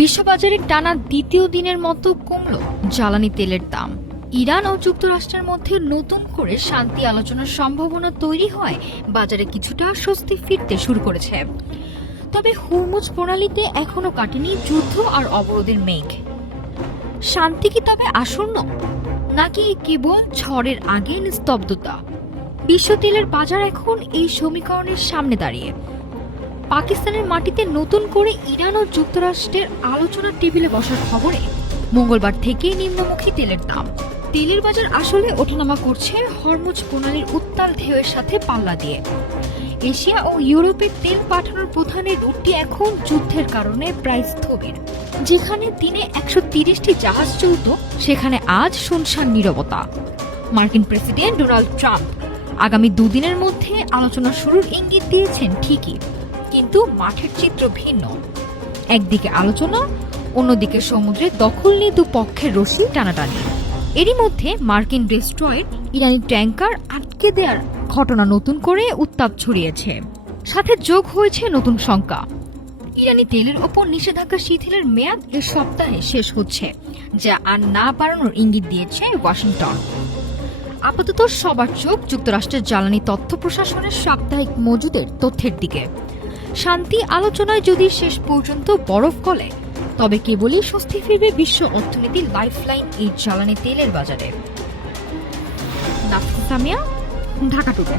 বিশ্ববাজারে টানা দ্বিতীয় দিনের মতো কমল জ্বালানি তেলের দাম। ইরান ও যুক্তরাষ্ট্রের মধ্যে নতুন করে শান্তি আলোচনার সম্ভাবনা তৈরি হয় বাজারে কিছুটা স্বস্তি ফিরতে শুরু করেছে। তবে হুরমুজ প্রণালীতে এখনো কাটেনি যুদ্ধ আর অবরোধের মেঘ। শান্তি কি তবে আসন্ন, নাকি কেবল ঝড়ের আগে নিস্তব্ধতা? বিশ্ব তেলের বাজার এখন এই সমীকরণের সামনে দাঁড়িয়ে। পাকিস্তানের মাটিতে নতুন করে ইরান ও যুক্তরাষ্ট্রের আলোচনার টেবিলে বসার খবরে মঙ্গলবার থেকেই নিম্নমুখী তেলের দাম। তেলের বাজার আসলে ওঠানামা করছে হরমুজ প্রণালীর উত্তাল ঢেউয়ের সাথে পাল্লা দিয়ে। এশিয়া ও ইউরোপে তেল পাঠানোর প্রধান রুটটি এখন যুদ্ধের কারণে প্রায় স্থবির। যেখানে দিনে 130টি জাহাজ চলত, সেখানে আজ শুনশান নীরবতা। মার্কিন প্রেসিডেন্ট ডোনাল্ড ট্রাম্প আগামী দুদিনের মধ্যে আলোচনা শুরুর ইঙ্গিত দিয়েছেন ঠিকই, কিন্তু মাঠের চিত্র ভিন্ন। একদিকে আলোচনা, অন্যদিকে সমুদ্রে দখল নিয়ে দুপক্ষের রশি টানাটানি। এরই মধ্যে মার্কিন ডেস্ট্রয়ের ইরানি ট্যাঙ্কার আটকে দেওয়ার ঘটনা নতুন করে উত্তাপ ছড়িয়েছে। সাথে যোগ হয়েছে নতুন শঙ্কা। ইরানি তেলের ওপর নিষেধাজ্ঞা শিথিলের মেয়াদ এ সপ্তাহে শেষ হচ্ছে, যা আর না বাড়ানোর ইঙ্গিত দিয়েছে ওয়াশিংটন। আপাতত সবার চোখ যুক্তরাষ্ট্রের জ্বালানি তথ্য প্রশাসনের সাপ্তাহিক মজুদের তথ্যের দিকে। শান্তি আলোচনায় যদি শেষ পর্যন্ত বরফ গলে, তবে কেবলই স্বস্তি ফিরবে বিশ্ব অর্থনীতির লাইফলাইন এই জ্বালানি তেলের বাজারে। নাফিসা সামিয়া, ঢাকা টুডে।